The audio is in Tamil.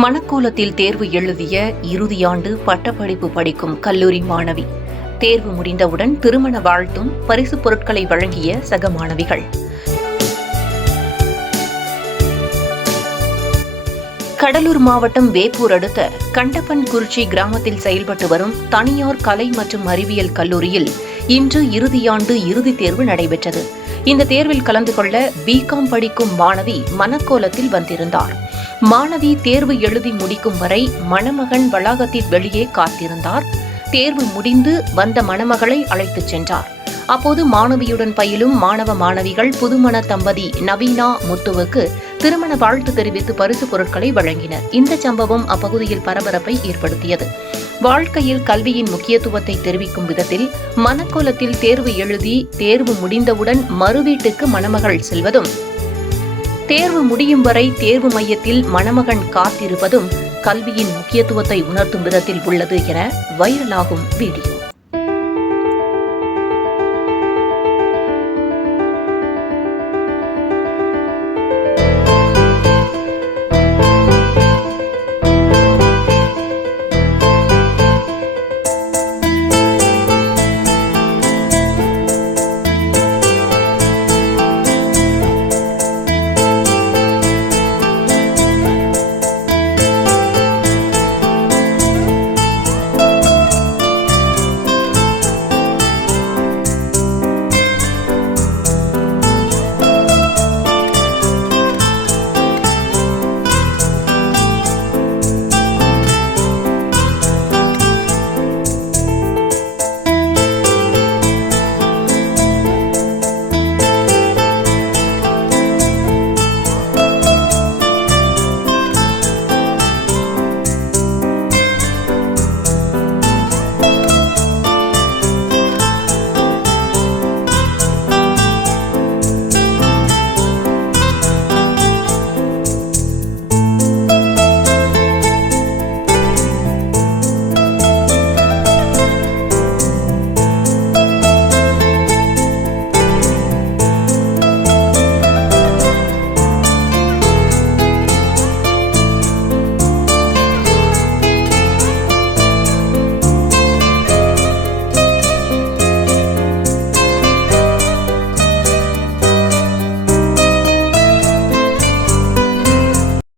மணக்கோலத்தில் தேர்வு எழுதிய இறுதியாண்டு பட்டப்படிப்பு படிக்கும் கல்லூரி மாணவி. தேர்வு முடிந்தவுடன் திருமண வாழ்த்தும் பரிசுப் பொருட்களை வழங்கிய சக மாணவிகள். கடலூர் மாவட்டம் வேப்பூர் அடுத்த கண்டப்பன்குறிச்சி கிராமத்தில் செயல்பட்டு வரும் தனியார் கலை மற்றும் அறிவியல் கல்லூரியில் இன்று இறுதியாண்டு இறுதித் தேர்வு நடைபெற்றது. இந்த தேர்வில் கலந்து கொள்ள பிகாம் படிக்கும் மாணவி மணக்கோலத்தில் வந்திருந்தார். மாணவி தேர்வு எழுதி முடிக்கும் வரை மணமகன் வளாகத்தின் வெளியே காத்திருந்தார். தேர்வு முடிந்து வந்த மணமகளை அழைத்துச் சென்றார். அப்போது மாணவியுடன் பயிலும் மாணவ மாணவிகள் புதுமண தம்பதி நவீனா முத்துவுக்கு திருமண வாழ்த்து தெரிவித்து பரிசு பொருட்களை வழங்கினர். இந்த சம்பவம் அப்பகுதியில் பரபரப்பை ஏற்படுத்தியது. வாழ்க்கையில் கல்வியின் முக்கியத்துவத்தை தெரிவிக்கும் விதத்தில் மணக்கோலத்தில் தேர்வு எழுதி தேர்வு முடிந்தவுடன் மறுவீட்டுக்கு மணமகள் செல்வதும், தேர்வு முடியும் வரை தேர்வு மையத்தில் மணமகன் காத்திருப்பதும் கல்வியின் முக்கியத்துவத்தை உணர்த்தும் விதத்தில் உள்ளது என வைரலாகும் வீடியோ.